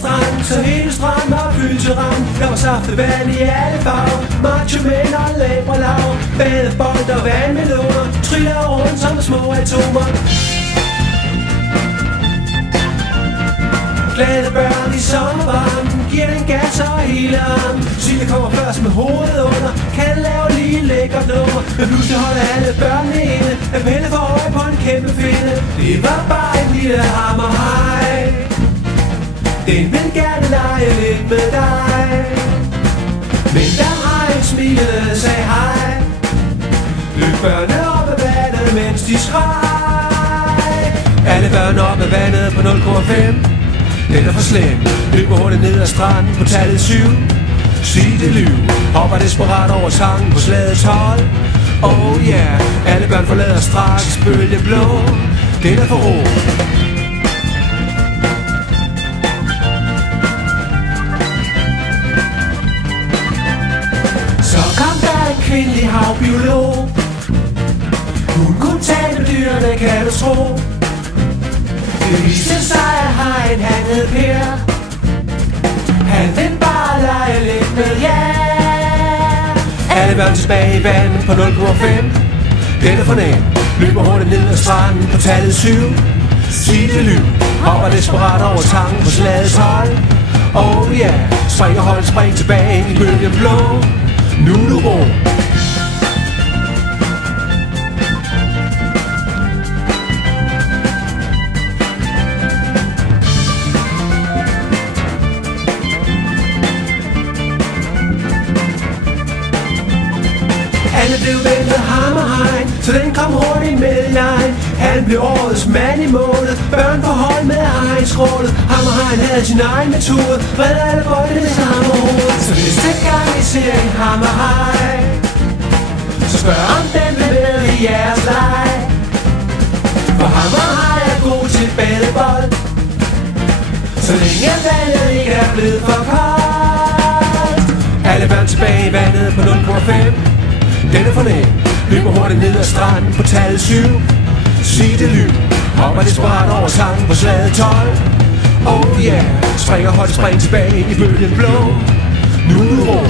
strand, så hele stranden var fyldt til rand. Der var saftevand i alle farver, macho mænd og læbrelav. Badebold og vandmeloner triller rundt som små atomer. Glade børn i sommervarmen giver den gas og hele armen. Sille kommer først med hovedet under, kan lave lige lækkert nummer. Men pludselig holder alle børnene inde, at Pelle får øje på en kæmpe finde. Det var bare en lille hammerhaj, den vil gerne lege lidt med dig. Men der har en smilede sagde hej, løb børnene op af vandet, mens de skreg. Alle børn op af vandet på 0,5. Den er for slem, løber hurtigt ned ad stranden på tallet 7. Sig det lyv, hopper desperat over tangen på slagets hold. Oh yeah, alle børn forlader straks bølge blå. Den er for ro. Så kom der en kvindelig havbiolog. Hun kunne tale med dyrene, kan du tro. Det viste sig, at hajen han hed Per. Han vil bare lege lidt med jer. Alle børn tilbage i vandet på 0,5. Den er for nem, løber hurtigt ned ad stranden på tallet 7. Sig det lyv, hopper desperat over tangen på slagets hold. Oh yeah, springer hold, spring tilbage i bølgen blå. Nu er du ro. Alle blev vendt med hammerhegn, så den kom hurtigt med i lejen. Han blev årets mand i målet, børn på hold med hegnsrådet. Hammerhegn havde sin egen metode, redder alle bolde med samme hoved. Så næste gang I ser en hammerhegn, så spørg om den vil med i jeres leg. For hammerhegn er god til badebold, så længe vandet ikke er blevet for koldt. Alle børn tilbage i vandet på 0,5. Den er for nem, løber hurtigt ned ad stranden på tallet 7. Sig det lyv, hopper desperat over tangen på slaget 12. Oh yeah, springer højt, spring tilbage i bølgen blå. Nu er du ro.